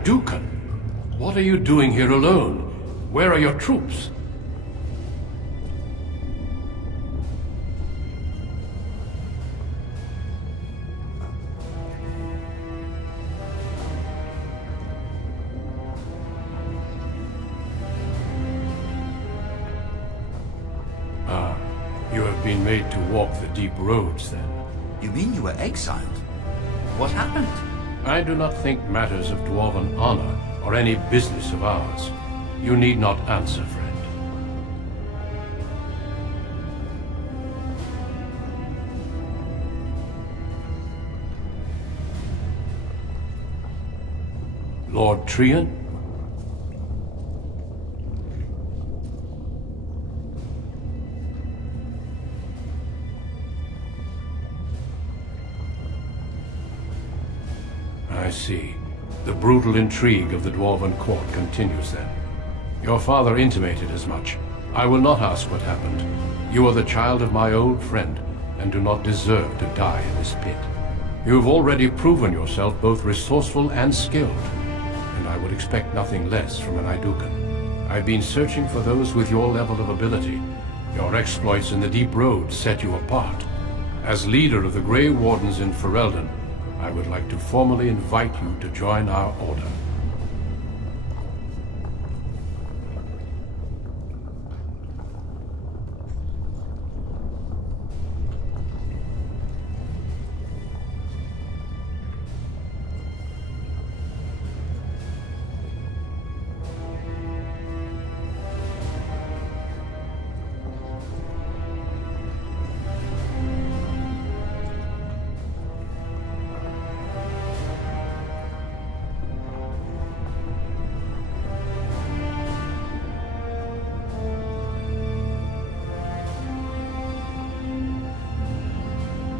Aidukan? What are you doing here alone? Where are your troops? Ah, you have been made to walk the deep roads, then. You mean you were exiled? What happened? I do not think matters of Dwarven honor are any business of ours. You need not answer, friend. Lord Trian? I see. The brutal intrigue of the Dwarven court continues then. Your father intimated as much. I will not ask what happened. You are the child of my old friend, and do not deserve to die in this pit. You have already proven yourself both resourceful and skilled, and I would expect nothing less from an Aidukan. I've been searching for those with your level of ability. Your exploits in the Deep Road set you apart. As leader of the Grey Wardens in Ferelden, I would like to formally invite you to join our order.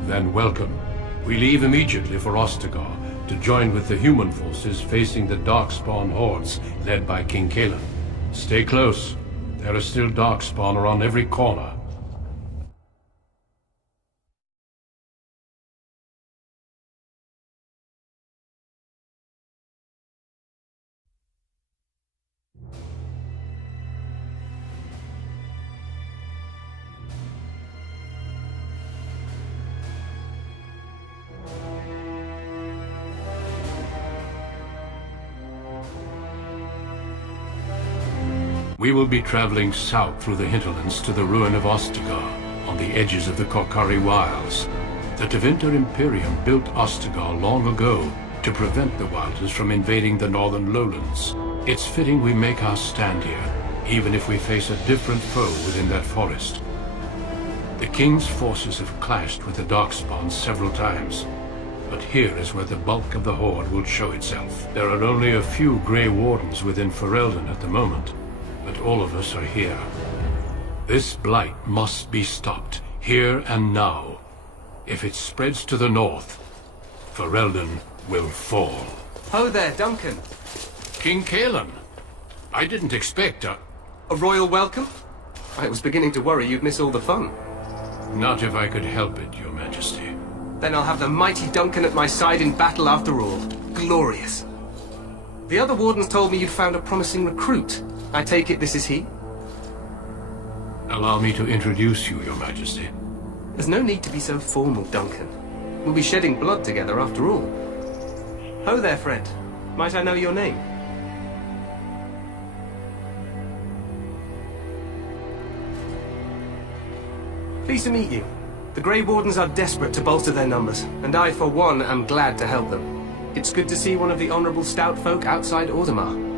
Then welcome. We leave immediately for Ostagar to join with the human forces facing the Darkspawn hordes led by King Cailan. Stay close. There are still Darkspawn around every corner. We will be traveling south through the hinterlands to the ruin of Ostagar, on the edges of the Korcari Wilds. The Tevinter Imperium built Ostagar long ago to prevent the Wilders from invading the northern lowlands. It's fitting we make our stand here, even if we face a different foe within that forest. The King's forces have clashed with the Darkspawn several times, but here is where the bulk of the Horde will show itself. There are only a few Grey Wardens within Ferelden at the moment, but all of us are here. This blight must be stopped, here and now. If it spreads to the north, Ferelden will fall. Ho there, Duncan. King Cailan, I didn't expect A royal welcome? I was beginning to worry you'd miss all the fun. Not if I could help it, Your Majesty. Then I'll have the mighty Duncan at my side in battle after all. Glorious. The other wardens told me you'd found a promising recruit. I take it this is he? Allow me to introduce you, Your Majesty. There's no need to be so formal, Duncan. We'll be shedding blood together after all. Ho there, friend. Might I know your name? Pleased to meet you. The Grey Wardens are desperate to bolster their numbers, and I, for one, am glad to help them. It's good to see one of the honorable stout folk outside Ordomar.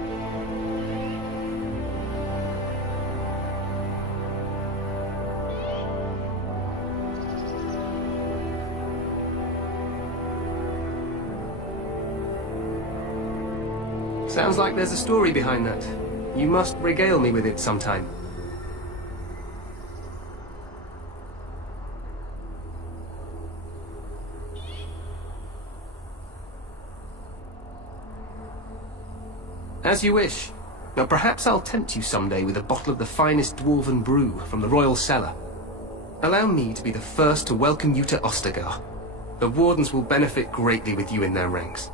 Sounds like there's a story behind that. You must regale me with it sometime. As you wish. Now perhaps I'll tempt you someday with a bottle of the finest dwarven brew from the royal cellar. Allow me to be the first to welcome you to Ostagar. The Wardens will benefit greatly with you in their ranks.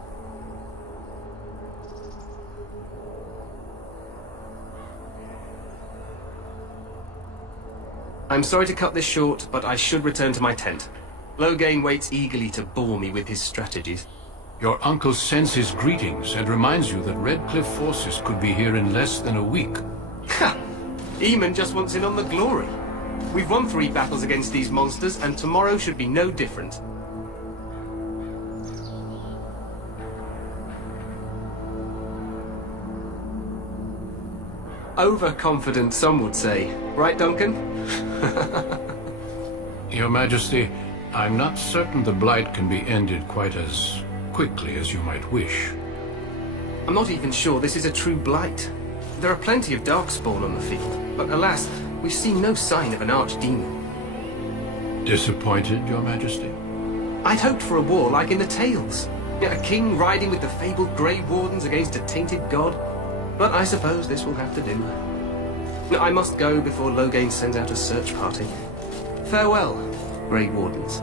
I'm sorry to cut this short, but I should return to my tent. Loghain waits eagerly to bore me with his strategies. Your uncle sends his greetings and reminds you that Redcliffe forces could be here in less than a week. Ha! Eamon just wants in on the glory. We've won 3 battles against these monsters, and tomorrow should be no different. Overconfident, some would say. Right, Duncan? Your Majesty, I'm not certain the Blight can be ended quite as quickly as you might wish. I'm not even sure this is a true blight. There are plenty of Darkspawn on the field, but alas, we've seen no sign of an archdemon. Disappointed, Your Majesty? I'd hoped for a war like in the Tales. A king riding with the fabled Grey Wardens against a tainted god. But I suppose this will have to do. I must go before Loghain sends out a search party. Farewell, Grey Wardens.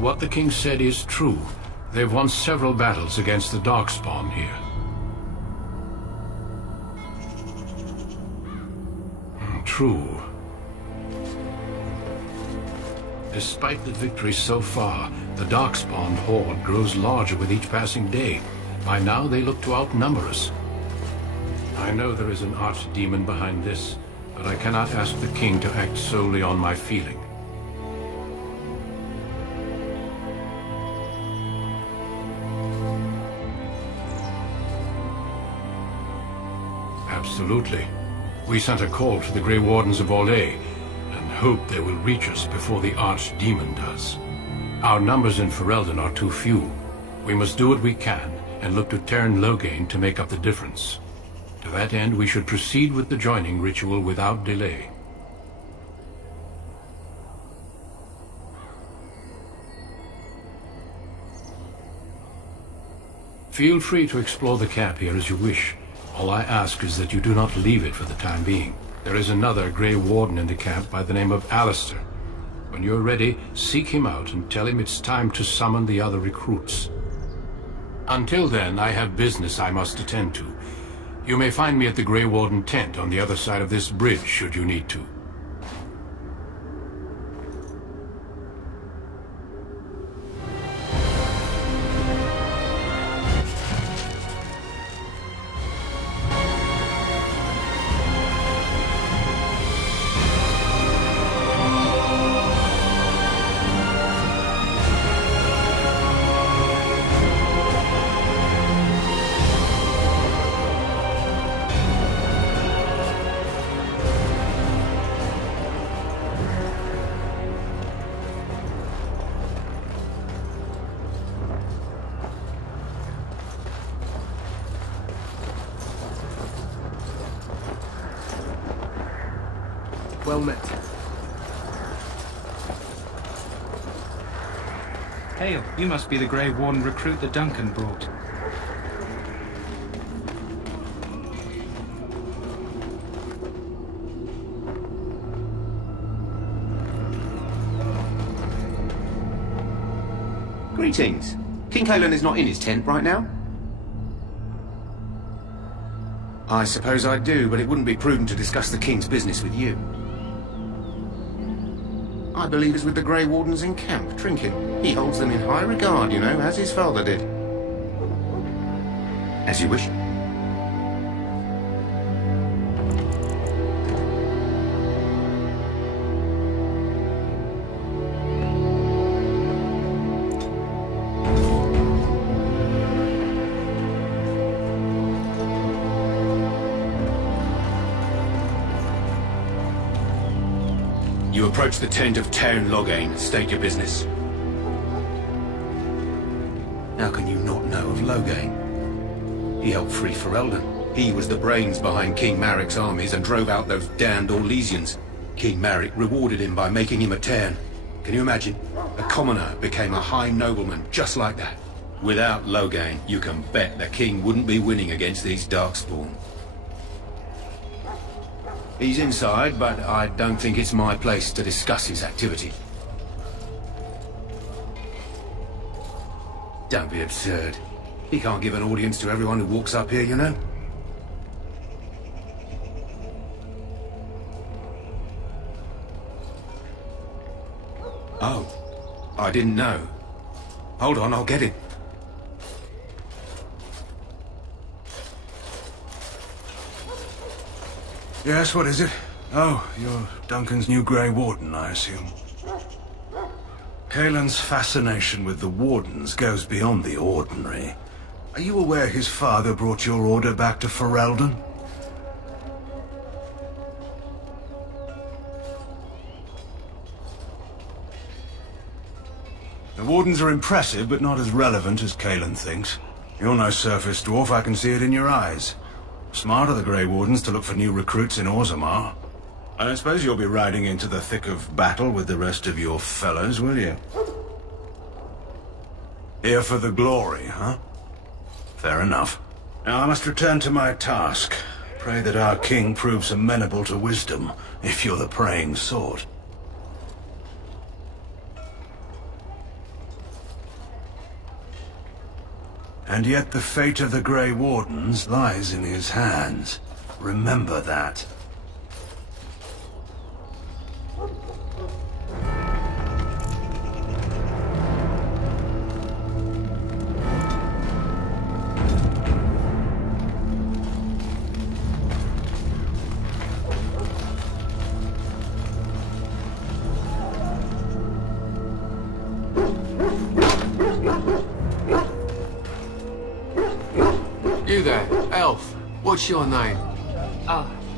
What the king said is true. They've won several battles against the Darkspawn here. True. Despite the victory so far, the Darkspawn horde grows larger with each passing day. By now, they look to outnumber us. I know there is an archdemon behind this, but I cannot ask the king to act solely on my feeling. Absolutely. We sent a call to the Grey Wardens of Orlais, and hope they will reach us before the Archdemon does. Our numbers in Ferelden are too few. We must do what we can, and look to Teyrn Loghain to make up the difference. To that end, we should proceed with the joining ritual without delay. Feel free to explore the camp here as you wish. All I ask is that you do not leave it for the time being. There is another Grey Warden in the camp by the name of Alistair. When you're ready, seek him out and tell him it's time to summon the other recruits. Until then, I have business I must attend to. You may find me at the Grey Warden tent on the other side of this bridge, should you need to. Well met. Hail, you must be the Grey Warden recruit that Duncan brought. Greetings. King Cailan is not in his tent right now? I suppose I do, but it wouldn't be prudent to discuss the king's business with you. I believe he's with the Grey Wardens in camp, Trinket. He holds them in high regard, you know, as his father did. As you wish. You approach the tent of Teyrn Loghain and state your business. How can you not know of Loghain? He helped free Ferelden. He was the brains behind King Maric's armies and drove out those damned Orlesians. King Maric rewarded him by making him a Teyrn. Can you imagine? A commoner became a high nobleman just like that. Without Loghain, you can bet the king wouldn't be winning against these Darkspawn. He's inside, but I don't think it's my place to discuss his activity. Don't be absurd. He can't give an audience to everyone who walks up here, you know? Oh, I didn't know. Hold on, I'll get him. Yes, what is it? Oh, you're Duncan's new Grey Warden, I assume. Kaelin's fascination with the Wardens goes beyond the ordinary. Are you aware his father brought your order back to Ferelden? The Wardens are impressive, but not as relevant as Kaelin thinks. You're no surface dwarf, I can see it in your eyes. Smart of the Grey Wardens to look for new recruits in Orzammar. I don't suppose you'll be riding into the thick of battle with the rest of your fellows, will you? Here for the glory, huh? Fair enough. Now I must return to my task. Pray that our king proves amenable to wisdom, if you're the praying sort. And yet the fate of the Grey Wardens lies in his hands. Remember that. You there, elf. What's your name?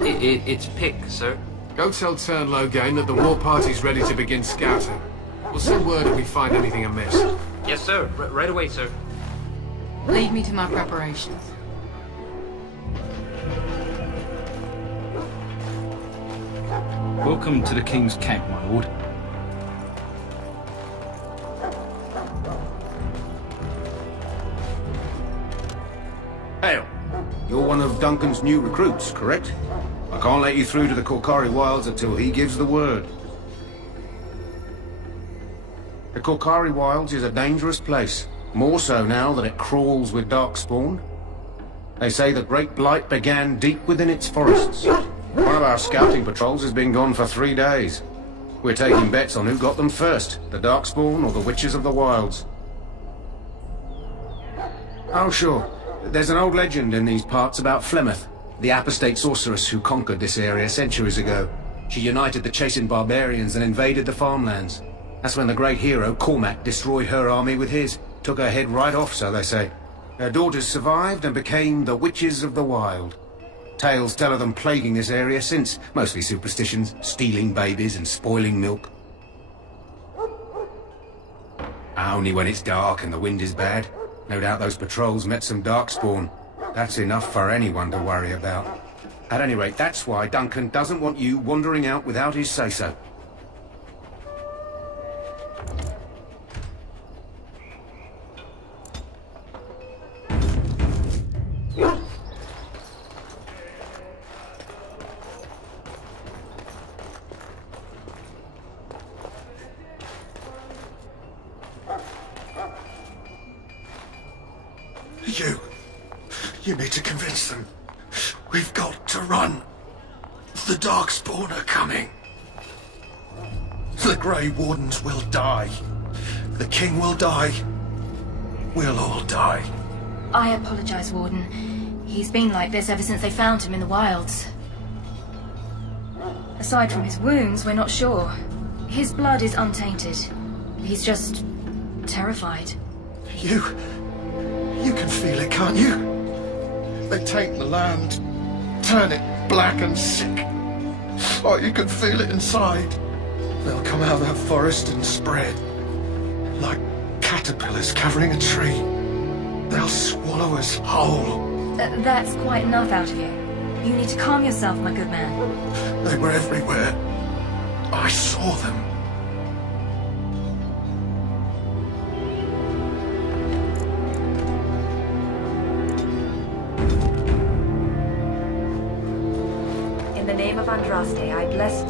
It's Pick, sir. Go tell Tern Loghain that the war party's ready to begin scouting. We'll send word if we find anything amiss. Yes, sir. Right away, sir. Lead me to my preparations. Welcome to the King's Camp, my lord. Hail! You're one of Duncan's new recruits, correct? I can't let you through to the Korcari Wilds until he gives the word. The Korcari Wilds is a dangerous place. More so now that it crawls with Darkspawn. They say the Great Blight began deep within its forests. One of our scouting patrols has been gone for 3 days. We're taking bets on who got them first, the Darkspawn or the Witches of the Wilds. Oh, sure. There's an old legend in these parts about Flemeth, the apostate sorceress who conquered this area centuries ago. She united the chasing barbarians and invaded the farmlands. That's when the great hero, Cormac, destroyed her army with his. Took her head right off, so they say. Her daughters survived and became the Witches of the Wild. Tales tell of them plaguing this area since, mostly superstitions, stealing babies and spoiling milk. Only when it's dark and the wind is bad. No doubt those patrols met some Darkspawn. That's enough for anyone to worry about. At any rate, that's why Duncan doesn't want you wandering out without his say-so. You need to convince them. We've got to run. The Darkspawn are coming. The Grey Wardens will die. The King will die. We'll all die. I apologize, Warden. He's been like this ever since they found him in the wilds. Aside from his wounds, we're not sure. His blood is untainted. He's just terrified. You can feel it, can't you? They take the land, turn it black and sick. Oh, you can feel it inside. They'll come out of that forest and spread. Like caterpillars covering a tree. They'll swallow us whole. That's quite enough out of you. You need to calm yourself, my good man. They were everywhere. I saw them. In the name of Andraste, I bless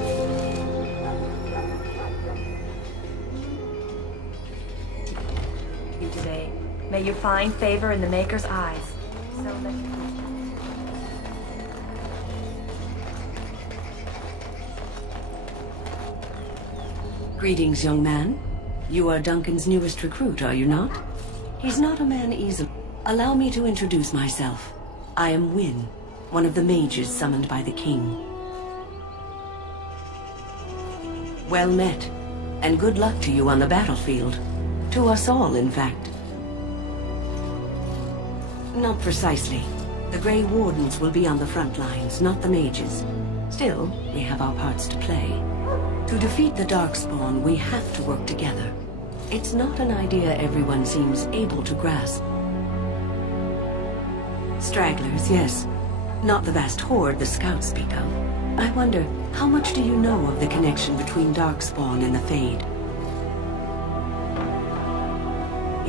you today. May May you find favor in the Maker's eyes. So let Greetings, young man. You are Duncan's newest recruit, are you not? He's not a man easily. Allow me to introduce myself. I am Wynne, one of the mages summoned by the king. Well met, and good luck to you on the battlefield. To us all, in fact. Not precisely. The Grey Wardens will be on the front lines, not the mages. Still, we have our parts to play. To defeat the Darkspawn, we have to work together. It's not an idea everyone seems able to grasp. Stragglers, yes. Not the vast horde the scouts speak of. I wonder, how much do you know of the connection between Darkspawn and the Fade?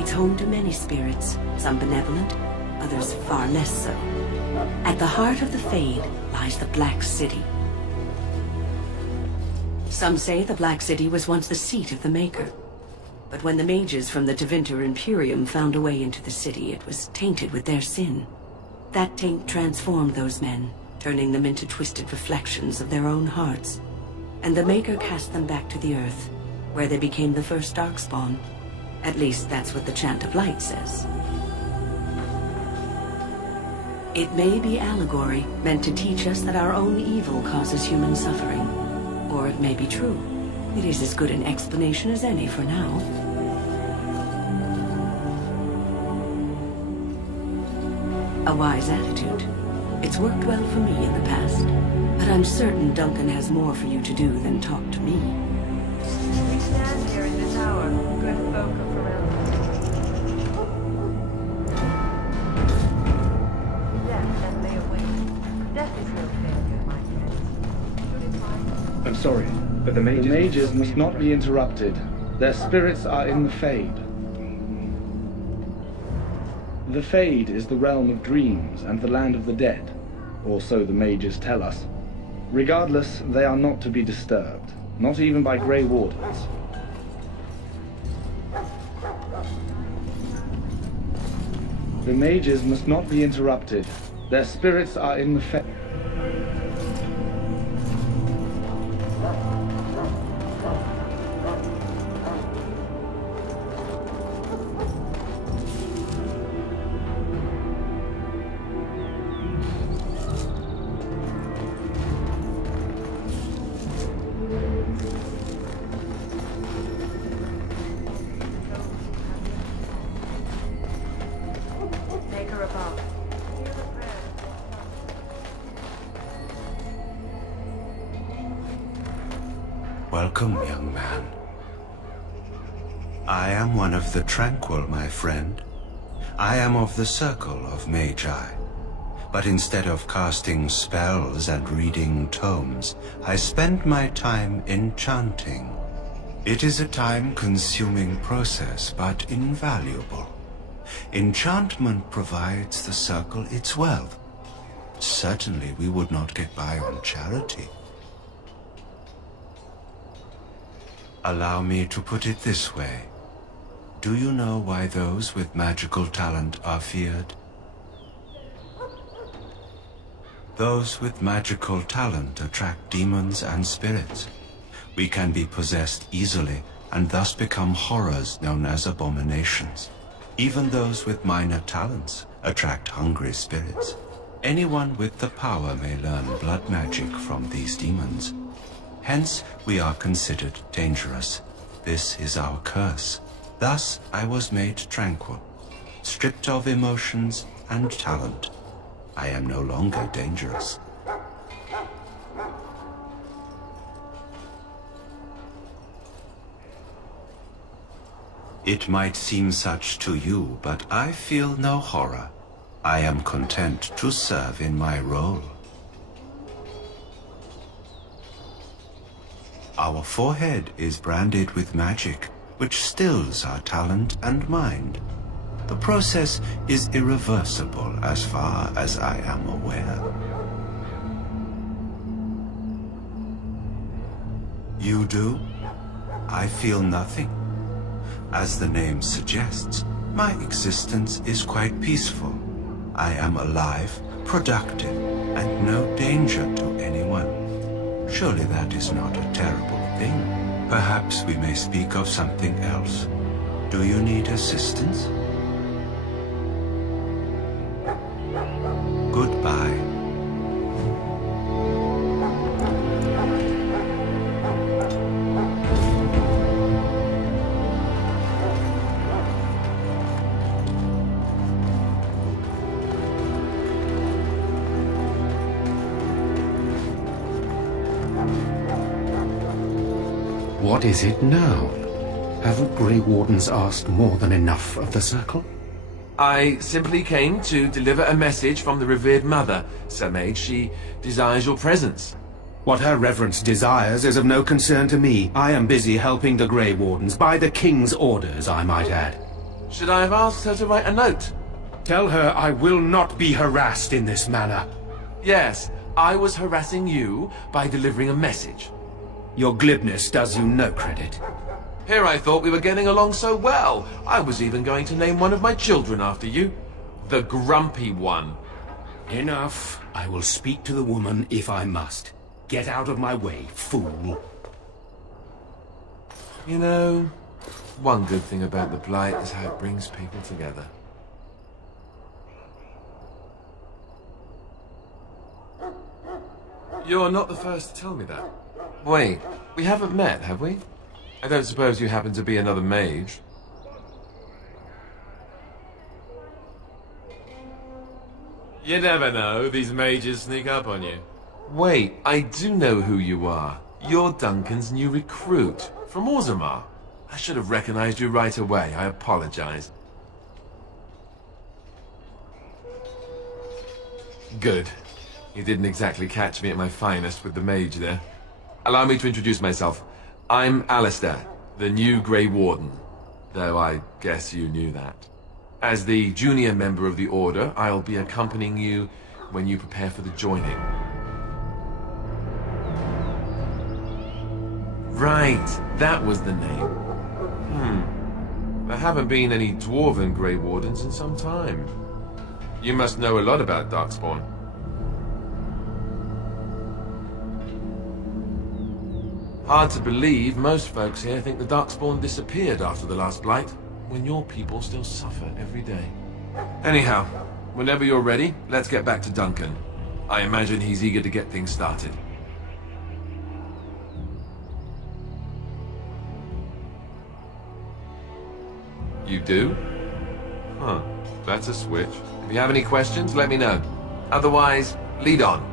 It's home to many spirits, some benevolent, others far less so. At the heart of the Fade lies the Black City. Some say the Black City was once the seat of the Maker. But when the mages from the Tevinter Imperium found a way into the city, it was tainted with their sin. That taint transformed those men, turning them into twisted reflections of their own hearts. And the Maker cast them back to the Earth, where they became the first Darkspawn. At least that's what the Chant of Light says. It may be allegory, meant to teach us that our own evil causes human suffering. Or it may be true. It is as good an explanation as any for now. A wise attitude. It's worked well for me in the past. But I'm certain Duncan has more for you to do than talk to me. We stand here in this hour, good folk of Ferelden. Death that may await. Death is no failure, my friends. Should it find... I'm sorry, but the mages must not be interrupted. Their spirits are in the Fade. The Fade is the realm of dreams and the land of the dead, or so the mages tell us. Regardless, they are not to be disturbed, not even by Grey Wardens. The mages must not be interrupted. Their spirits are in the Fade. Maker above. Hear the prayer. Welcome, young man. I am one of the Tranquil, my friend. I am of the Circle of Magi. But instead of casting spells and reading tomes, I spend my time enchanting. It is a time-consuming process, but invaluable. Enchantment provides the Circle its wealth. Certainly we would not get by on charity. Allow me to put it this way. Do you know why those with magical talent are feared? Those with magical talent attract demons and spirits. We can be possessed easily and thus become horrors known as abominations. Even those with minor talents attract hungry spirits. Anyone with the power may learn blood magic from these demons. Hence, we are considered dangerous. This is our curse. Thus, I was made tranquil, stripped of emotions and talent. I am no longer dangerous. It might seem such to you, but I feel no horror. I am content to serve in my role. Our forehead is branded with magic, which stills our talent and mind. The process is irreversible as far as I am aware. You do? I feel nothing. As the name suggests, My existence is quite peaceful. I am alive, productive, and no danger to anyone. Surely that is not a terrible thing. Perhaps we may speak of something else. Do you need assistance? Goodbye. What is it now? Haven't Grey Wardens asked more than enough of the Circle? I simply came to deliver a message from the revered mother, Sir Mage. She desires your presence. What her reverence desires is of no concern to me. I am busy helping the Grey Wardens, by the King's orders, I might add. Should I have asked her to write a note? Tell her I will not be harassed in this manner. Yes, I was harassing you by delivering a message. Your glibness does you no credit. Here I thought we were getting along so well. I was even going to name one of my children after you. The Grumpy One. Enough. I will speak to the woman if I must. Get out of my way, fool. You know, one good thing about the Blight is how it brings people together. You're not the first to tell me that. Wait, we haven't met, have we? I don't suppose you happen to be another mage? You never know, these mages sneak up on you. Wait, I do know who you are. You're Duncan's new recruit, from Orzammar. I should have recognized you right away, I apologize. Good. You didn't exactly catch me at my finest with the mage there. Allow me to introduce myself. I'm Alistair, the new Grey Warden, though I guess you knew that. As the junior member of the Order, I'll be accompanying you when you prepare for the joining. Right, that was the name. There haven't been any Dwarven Grey Wardens in some time. You must know a lot about Darkspawn. Hard to believe, most folks here think the Darkspawn disappeared after the last Blight, when your people still suffer every day. Anyhow, whenever you're ready, let's get back to Duncan. I imagine he's eager to get things started. You do? Huh, that's a switch. If you have any questions, let me know. Otherwise, lead on.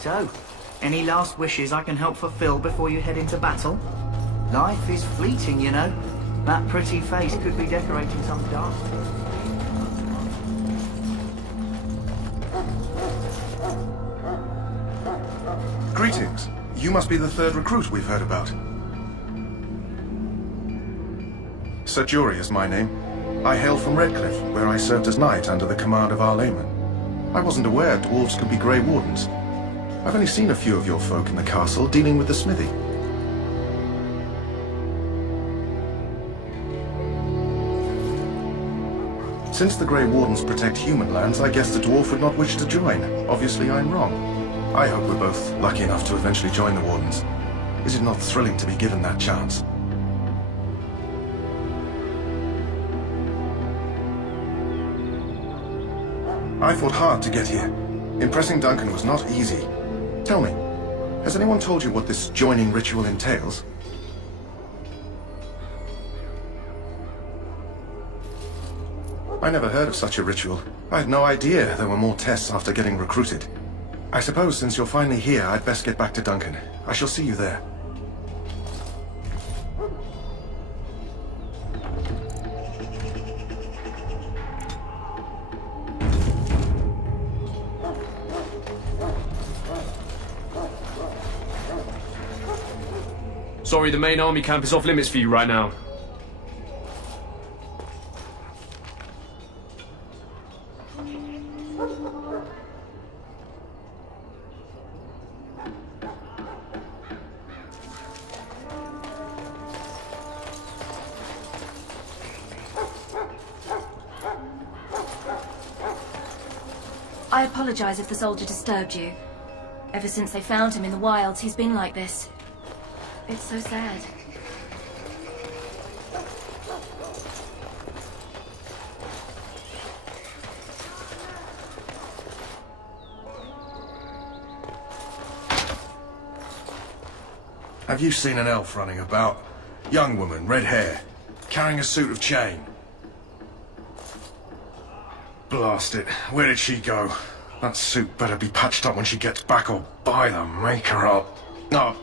So, Any last wishes I can help fulfill before you head into battle? Life is fleeting, you know. That pretty face could be decorating some dark... Greetings. You must be the third recruit we've heard about. Sir Jury is my name. I hail from Redcliffe, where I served as knight under the command of our layman. I wasn't aware dwarves could be Grey Wardens. I've only seen a few of your folk in the castle dealing with the smithy. Since the Grey Wardens protect human lands, I guess the dwarf would not wish to join. Obviously, I'm wrong. I hope we're both lucky enough to eventually join the Wardens. Is it not thrilling to be given that chance? I fought hard to get here. Impressing Duncan was not easy. Tell me, has anyone told you what this joining ritual entails? I never heard of such a ritual. I had no idea there were more tests after getting recruited. I suppose since you're finally here, I'd best get back to Duncan. I shall see you there. Sorry, the main army camp is off limits for you right now. I apologize if the soldier disturbed you. Ever since they found him in the wilds, he's been like this. It's so sad. Have you seen an elf running about? Young woman, red hair, carrying a suit of chain. Blast it. Where did she go? That suit better be patched up when she gets back, or by the maker up. No.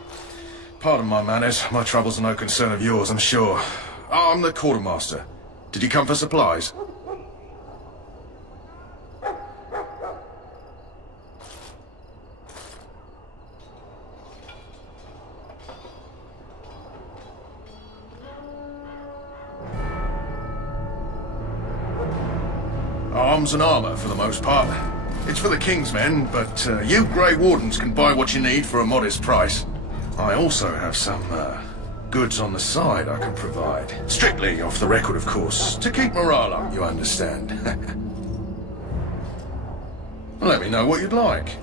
Pardon my manners. My troubles are no concern of yours, I'm sure. Oh, I'm the quartermaster. Did you come for supplies? Arms and armour, for the most part. It's for the King's men, but you Grey Wardens can buy what you need for a modest price. I also have some, goods on the side I can provide. Strictly off the record, of course. To keep morale up, you understand. Let me know what you'd like.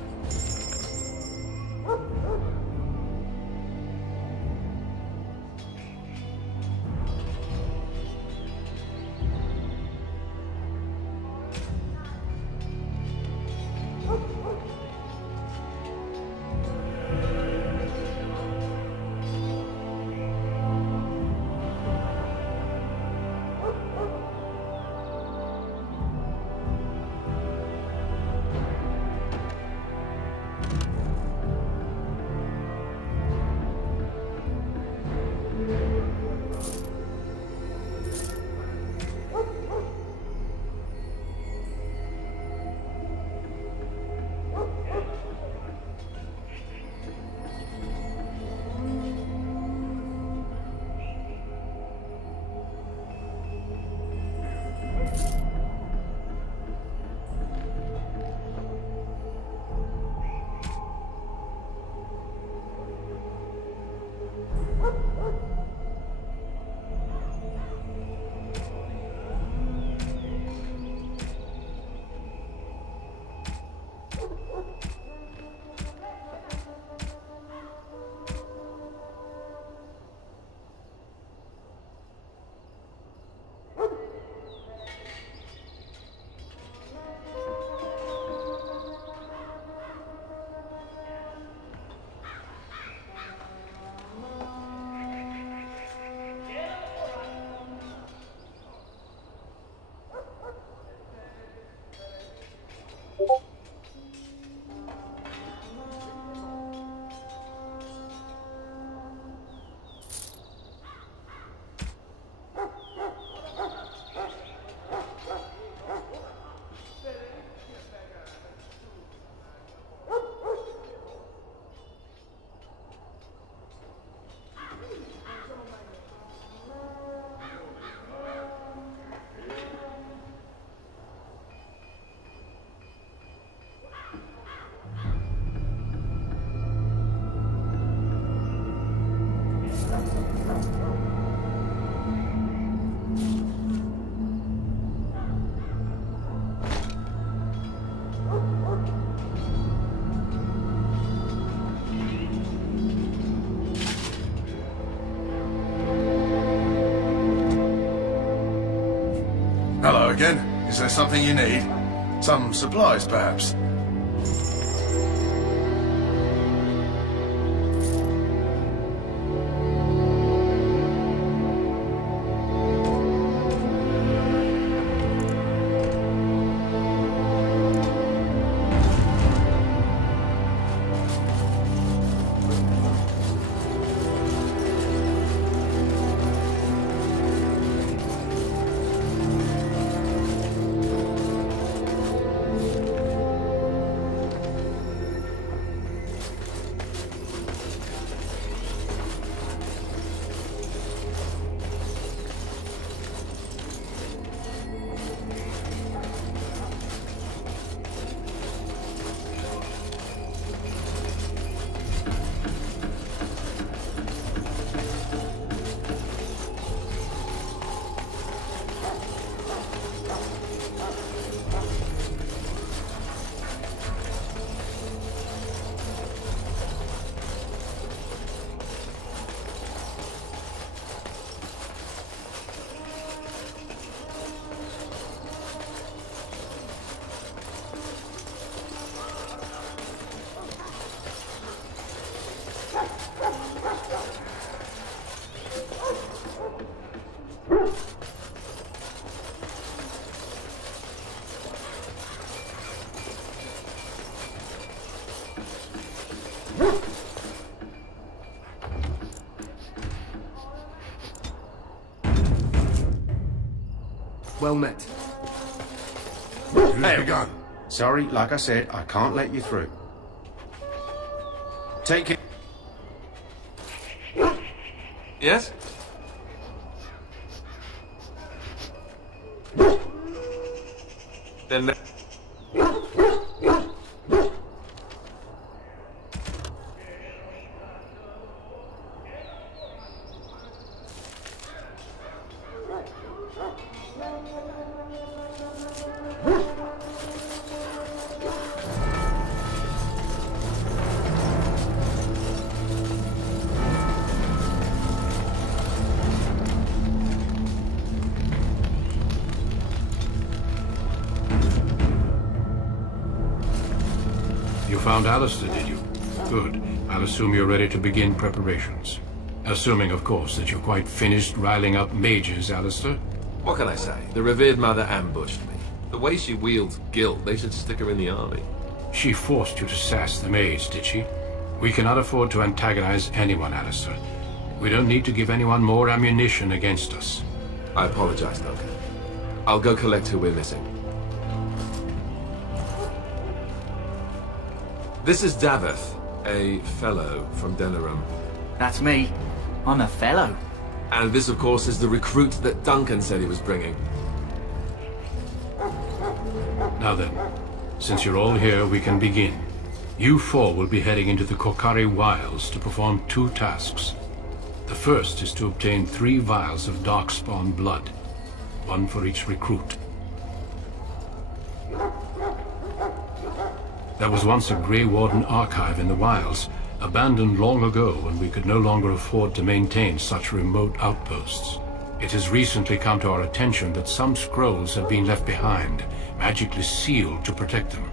again. Is there something you need? Some supplies, perhaps? Well met. Hey, begun. Sorry, like I said, I can't let you through. Take it. Yes? Then... You found Alistair, did you? Good. I'll assume you're ready to begin preparations. Assuming, of course, that you're quite finished riling up mages, Alistair. What can I say? The revered mother ambushed me. The way she wields guilt, they should stick her in the army. She forced you to sass the mage, did she? We cannot afford to antagonize anyone, Alistair. We don't need to give anyone more ammunition against us. I apologize, Duncan. I'll go collect who we're missing. This is Daveth, a fellow from Denerim. That's me. I'm a fellow. And this, of course, is the recruit that Duncan said he was bringing. Now then, since you're all here, we can begin. You four will be heading into the Korcari Wilds to perform 2 tasks. The first is to obtain 3 vials of Darkspawn blood, 1 for each recruit. There was once a Grey Warden archive in the wilds, abandoned long ago when we could no longer afford to maintain such remote outposts. It has recently come to our attention that some scrolls have been left behind, magically sealed to protect them.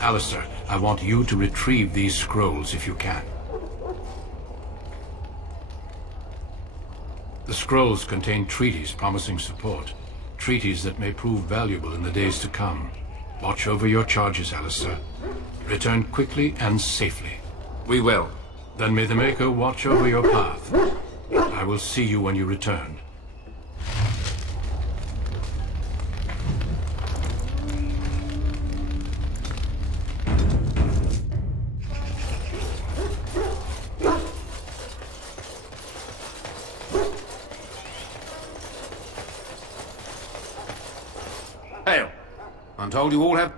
Alistair, I want you to retrieve these scrolls if you can. The scrolls contain treaties promising support, treaties that may prove valuable in the days to come. Watch over your charges, Alistair. Return quickly and safely. We will. Then may the Maker watch over your path. I will see you when you return. Hail! I'm told you all have...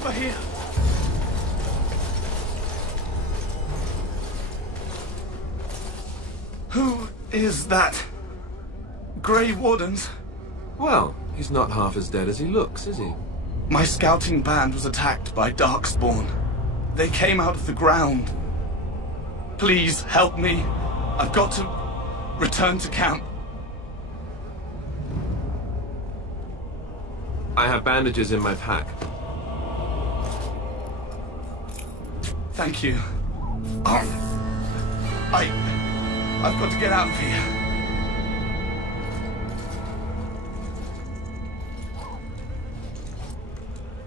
over here. Who is that? Grey Wardens? Well, he's not half as dead as he looks, is he? My scouting band was attacked by Darkspawn. They came out of the ground. Please help me. I've got to return to camp. I have bandages in my pack. Thank you. I've got to get out of here.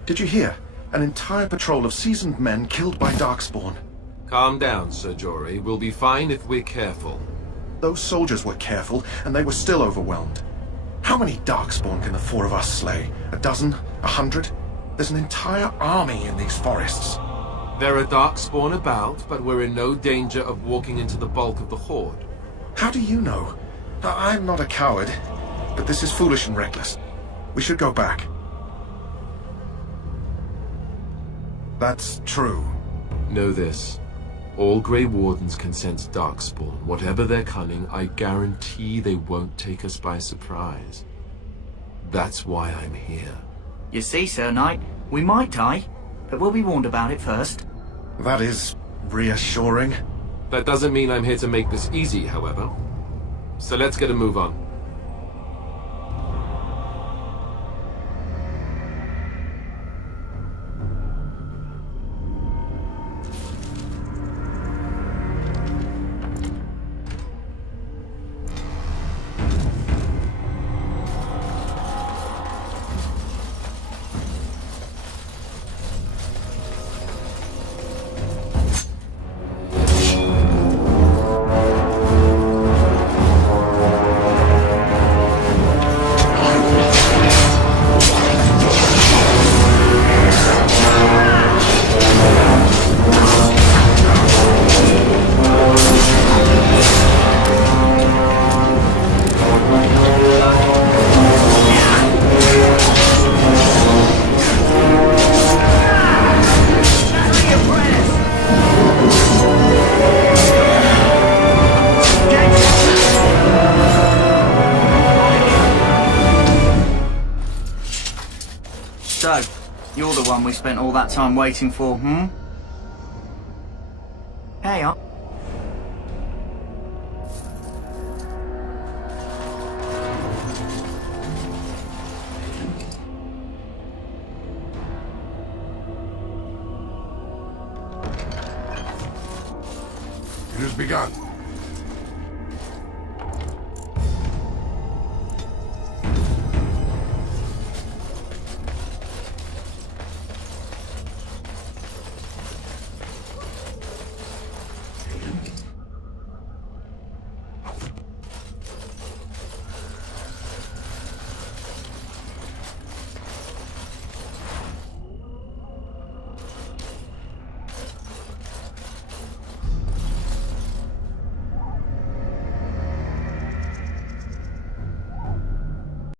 Did you hear? An entire patrol of seasoned men killed by Darkspawn. Calm down, Sir Jory. We'll be fine if we're careful. Those soldiers were careful, and they were still overwhelmed. How many Darkspawn can the four of us slay? A dozen? 100? There's an entire army in these forests. There are Darkspawn about, but we're in no danger of walking into the bulk of the Horde. How do you know? I'm not a coward, but this is foolish and reckless. We should go back. That's true. Know this. All Grey Wardens can sense Darkspawn. Whatever their cunning, I guarantee they won't take us by surprise. That's why I'm here. You see, Sir Knight, we might die, but we'll be warned about it first. That is reassuring. That doesn't mean I'm here to make this easy, however. So let's get a move on. So, you're the one we spent all that time waiting for, hmm? Hey, It has begun.